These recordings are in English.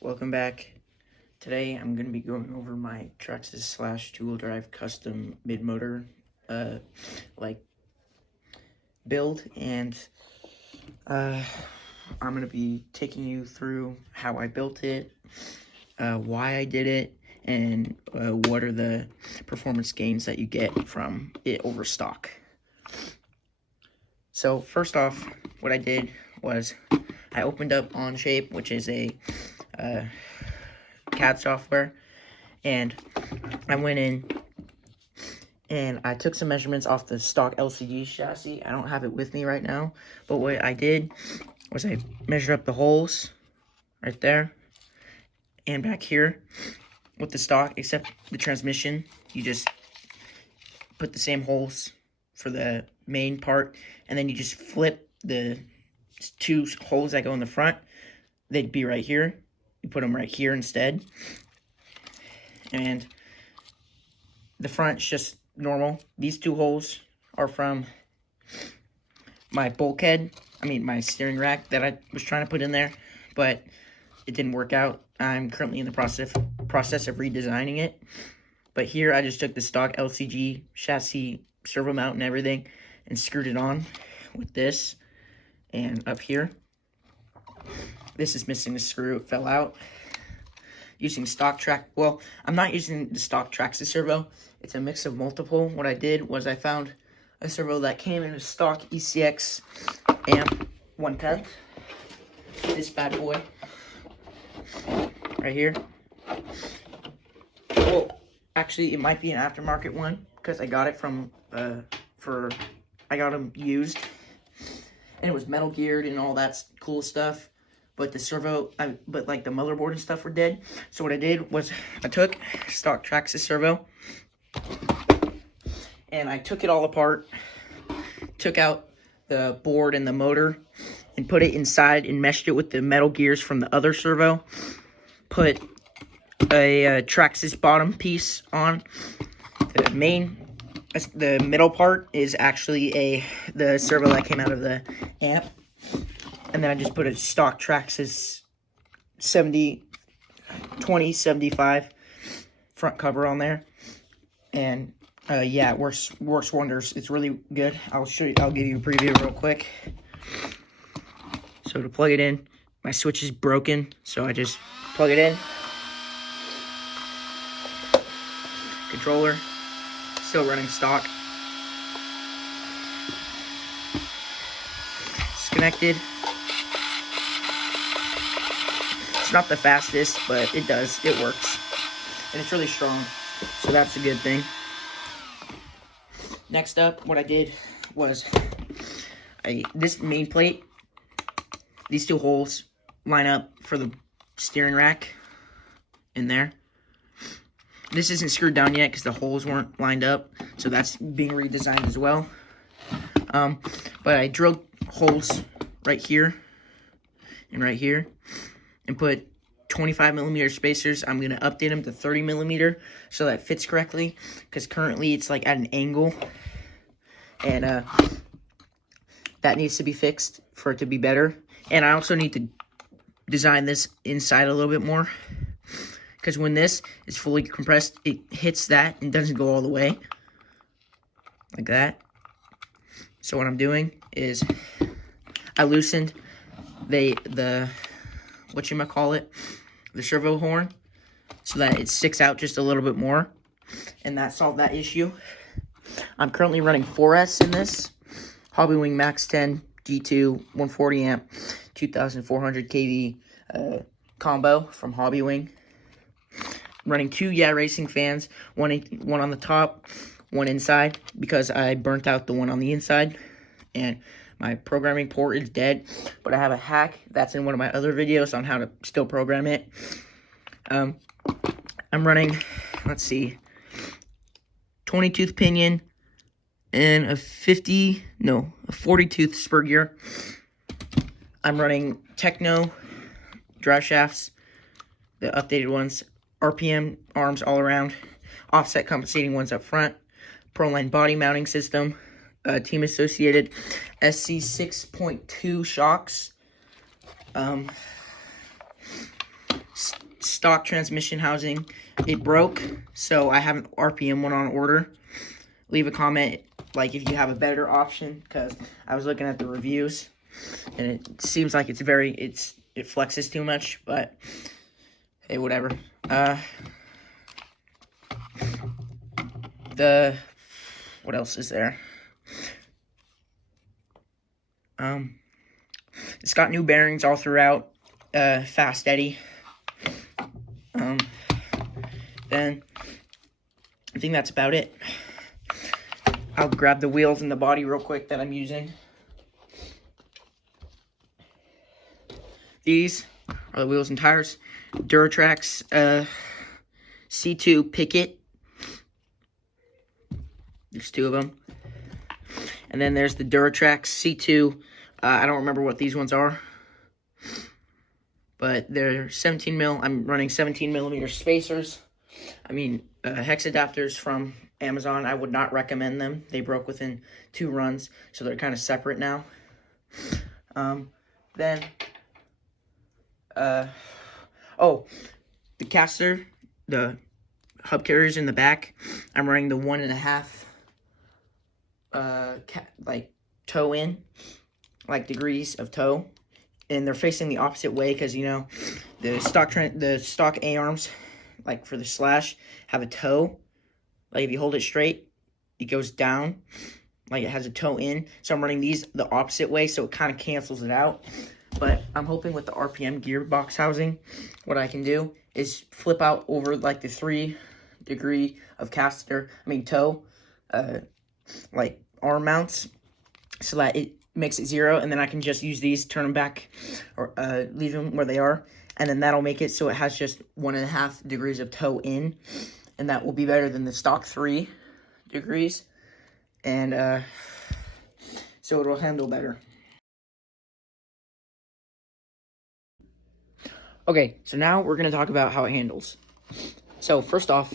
welcome back. Today I'm going to be going over my TRAXXAS / two-wheel drive custom mid-motor build, and I'm going to be taking you through how I built it, why I did it, and what are the performance gains that you get from it over stock. So first off, what I did was I opened up Onshape, which is a CAD software, and I went in and I took some measurements off the stock LCD chassis. I don't have it with me right now, but what I did was I measured up the holes right there and back here with the stock, except the transmission. You just put the same holes for the main part, and then you just flip the two holes that go in the front. They'd be right here. You put them right here instead. And the front's just normal. These two holes are from my bulkhead, my steering rack that I was trying to put in there, but it didn't work out. I'm currently in the process of redesigning it. But here I just took the stock LCG chassis servo mount and everything and screwed it on with this. And up here, this is missing the screw. It fell out. Using stock I'm not using the stock TRAXXAS servo. It's a mix of multiple. What I did was I found a servo that came in a stock ECX amp 1/10. This bad boy right here. Well, actually, it might be an aftermarket one because I got it from I got them used, and it was metal geared and all that cool stuff. But the servo, but like the motherboard and stuff were dead. So what I did was I took stock TRAXXAS servo and I took it all apart, took out the board and the motor, and put it inside and meshed it with the metal gears from the other servo. Put a TRAXXAS bottom piece on. The middle part is actually the servo that came out of the amp. And then I just put a stock TRAXXAS 2075 front cover on there. And yeah, it works wonders. It's really good. I'll give you a preview real quick. So to plug it in, my switch is broken, so I just plug it in. Controller, still running stock. It's connected. It's not the fastest, but it works. And it's really strong, so that's a good thing. Next up, what I did was, this main plate, these two holes line up for the steering rack in there. This isn't screwed down yet because the holes weren't lined up, so that's being redesigned as well. But I drilled holes right here and right here, and put 25mm spacers. I'm going to update them to 30mm so that fits correctly, because currently it's like at an angle, and that needs to be fixed for it to be better. And I also need to design this inside a little bit more, because when this is fully compressed, it hits that and doesn't go all the way like that. So what I'm doing is I loosened the servo horn, so that it sticks out just a little bit more, and that solved that issue. I'm currently running 4S in this Hobbywing Max 10 D2 140 amp 2400 kV combo from Hobbywing. Running two Racing fans, one on the top, one inside, because I burnt out the one on the inside, and my programming port is dead, but I have a hack that's in one of my other videos on how to still program it. I'm running, 20-tooth pinion and a 40-tooth spur gear. I'm running Techno drive shafts, the updated ones, RPM arms all around, offset compensating ones up front, Proline body mounting system, team associated SC 6.2 shocks, stock transmission housing. It broke, so I have an RPM one on order. Leave a comment, like, if you have a better option, because I was looking at the reviews, and it seems like it flexes too much, but hey, whatever. What else is there? It's got new bearings all throughout, fast Eddie. Then I think that's about it. I'll grab the wheels and the body real quick that I'm using. These are the wheels and tires. TRAXXAS C2 Picket. There's two of them. And then there's the TRAXXAS C2. I don't remember what these ones are, but they're 17 mil. I'm running 17 millimeter spacers. I mean, hex adapters from Amazon. I would not recommend them. They broke within 2 runs, so they're kind of separate now. Then, oh, the caster, the hub carriers in the back. I'm running the 1.5, like toe in, like degrees of toe, and they're facing the opposite way because, you know, the stock A-arms, like for the slash, have a toe. Like if you hold it straight, it goes down, like it has a toe in. So I'm running these the opposite way, so it kind of cancels it out. But I'm hoping with the RPM gearbox housing, what I can do is flip out over like the 3 degree of toe, like arm mounts, so that it makes it 0, and then I can just use these, turn them back, or leave them where they are, and then that'll make it so it has just 1.5 degrees of toe in, and that will be better than the stock 3 degrees, and so it'll handle better. Okay, so now we're going to talk about how it handles. So first off,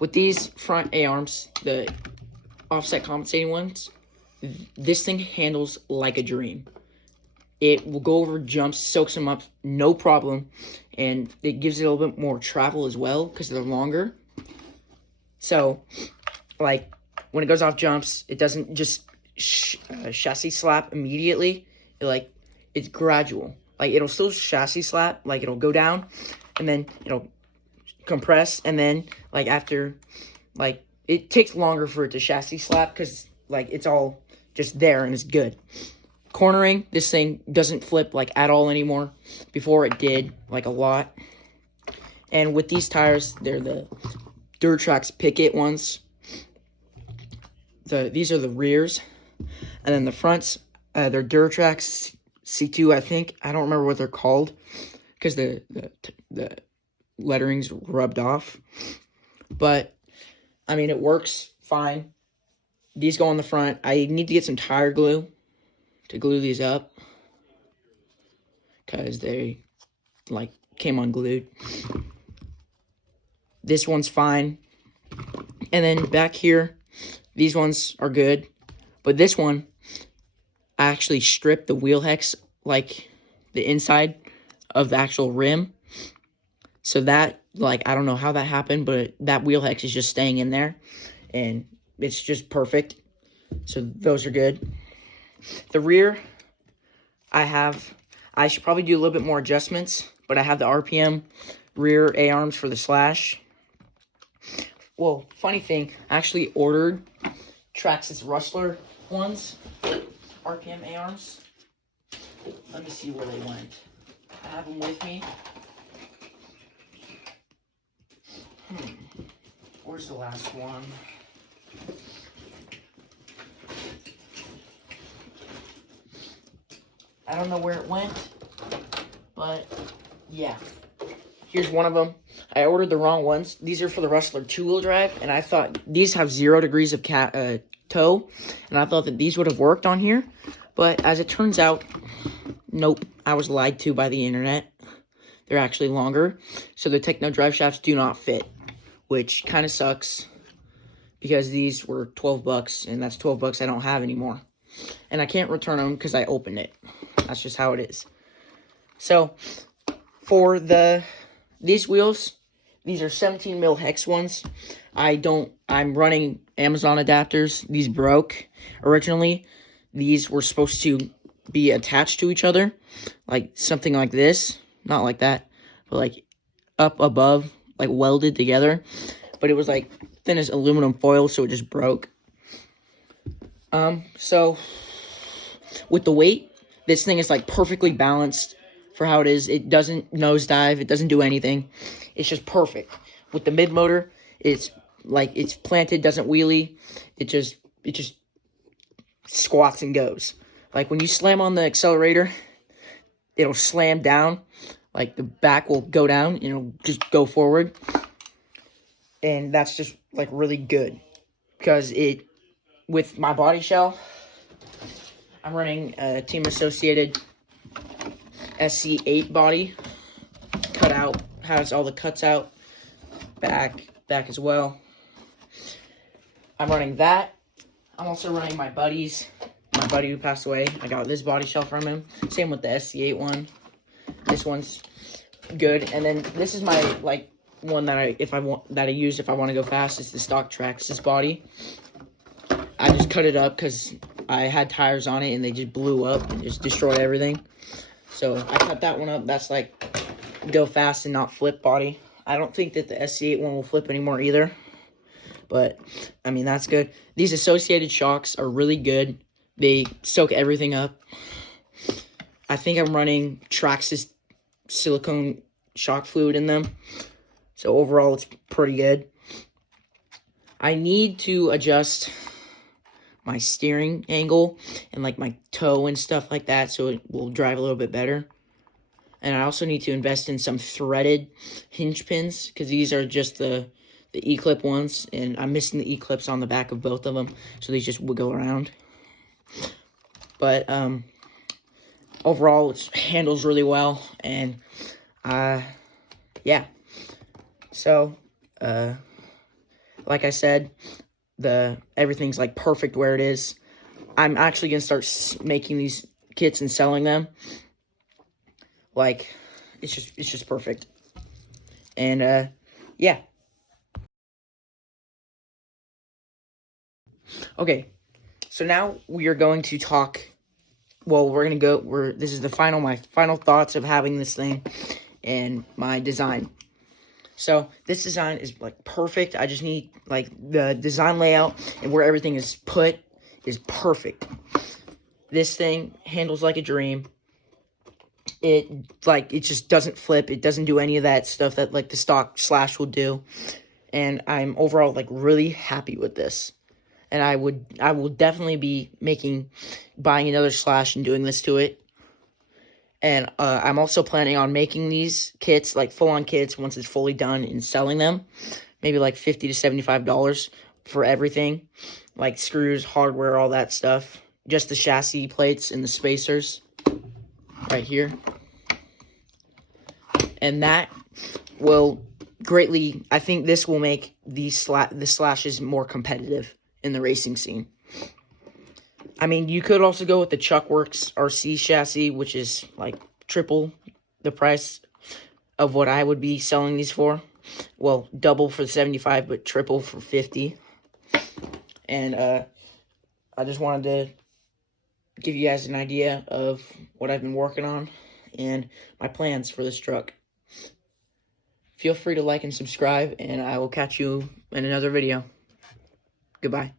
with these front A-arms, the offset compensating ones, this thing handles like a dream. It will go over jumps, soaks them up, no problem, and it gives it a little bit more travel as well because they're longer. So, like, when it goes off jumps, it doesn't just chassis slap immediately. It's gradual. Like, it'll still chassis slap, like, it'll go down, and then it'll compress, and then, like, after, like, it takes longer for it to chassis slap because, like, it's all just there and it's good. Cornering, this thing doesn't flip, like, at all anymore. Before it did, like, a lot. And with these tires, they're the TRAXXAS Picket ones. These are the rears. And then the fronts, they're TRAXXAS C2, I think. I don't remember what they're called because the lettering's rubbed off. But, I mean, it works fine. These go on the front. I need to get some tire glue to glue these up because they, like, came unglued. This one's fine. And then back here, these ones are good. But this one, I actually stripped the wheel hex, like, the inside of the actual rim. So that, like, I don't know how that happened, but that wheel hex is just staying in there. And it's just perfect. So those are good. The rear, I should probably do a little bit more adjustments, but I have the RPM rear A-arms for the slash. Well, funny thing, I actually ordered TRAXXAS Rustler ones, RPM A-arms. Let me see where they went. I have them with me. Where's the last one? I don't know where it went, but yeah. Here's one of them. I ordered the wrong ones. These are for the Rustler 2-wheel drive, and I thought these have 0 degrees of toe, and I thought that these would have worked on here, but as it turns out, nope. I was lied to by the internet. They're actually longer, so the Techno drive shafts do not fit, which kind of sucks because these were 12 bucks, and that's 12 bucks I don't have anymore. And I can't return them because I opened it. That's just how it is. So, For these wheels, these are 17 mil hex ones. I'm running Amazon adapters. These broke originally. These were supposed to be attached to each other, like something like this. Not like that, but like up above, like welded together. But it was like thin as aluminum foil, so it just broke. So with the weight, this thing is like perfectly balanced for how it is. It doesn't nosedive. It doesn't do anything. It's just perfect. With the mid motor, it's like it's planted, doesn't wheelie. It just squats and goes. Like when you slam on the accelerator, it'll slam down. Like the back will go down and it'll just go forward. And that's just like really good because with my body shell, I'm running a Team Associated SC8 body, cut out, has all the cuts out, back as well. I'm running that. I'm also running my buddy who passed away. I got this body shell from him. Same with the SC8 one. This one's good. And then this is my like one that I use if I want to go fast. It's the stock TRAXXAS body. I just cut it up because I had tires on it and they just blew up and just destroyed everything. So I cut that one up. That's like go fast and not flip body. I don't think that the SC8 one will flip anymore either. But, I mean, that's good. These associated shocks are really good. They soak everything up. I think I'm running TRAXXAS silicone shock fluid in them. So, overall, it's pretty good. I need to adjust my steering angle and, like, my toe and stuff like that so it will drive a little bit better. And I also need to invest in some threaded hinge pins because these are just the E-clip ones, and I'm missing the E-clips on the back of both of them, so these just wiggle around. But overall, it handles really well, and yeah. So, like I said, everything's like perfect where it is. I'm actually gonna start making these kits and selling them. Like, it's just perfect. And yeah. Okay, so now we are going to talk. Well, this is my final thoughts of having this thing and my design. So this design is like perfect. I just need like the design layout and where everything is put is perfect. This thing handles like a dream. It just doesn't flip. It doesn't do any of that stuff that like the stock Slash will do. And I'm overall like really happy with this. And I will definitely be buying another Slash and doing this to it. And I'm also planning on making these kits, like full-on kits, once it's fully done and selling them. Maybe like $50 to $75 for everything. Like screws, hardware, all that stuff. Just the chassis plates and the spacers. Right here. And that will greatly, I think this will make the Slashes more competitive in the racing scene. I mean, you could also go with the Chuckworks RC chassis, which is like triple the price of what I would be selling these for. Well, double for 75, but triple for 50. And I just wanted to give you guys an idea of what I've been working on and my plans for this truck. Feel free to like and subscribe, and I will catch you in another video. Goodbye.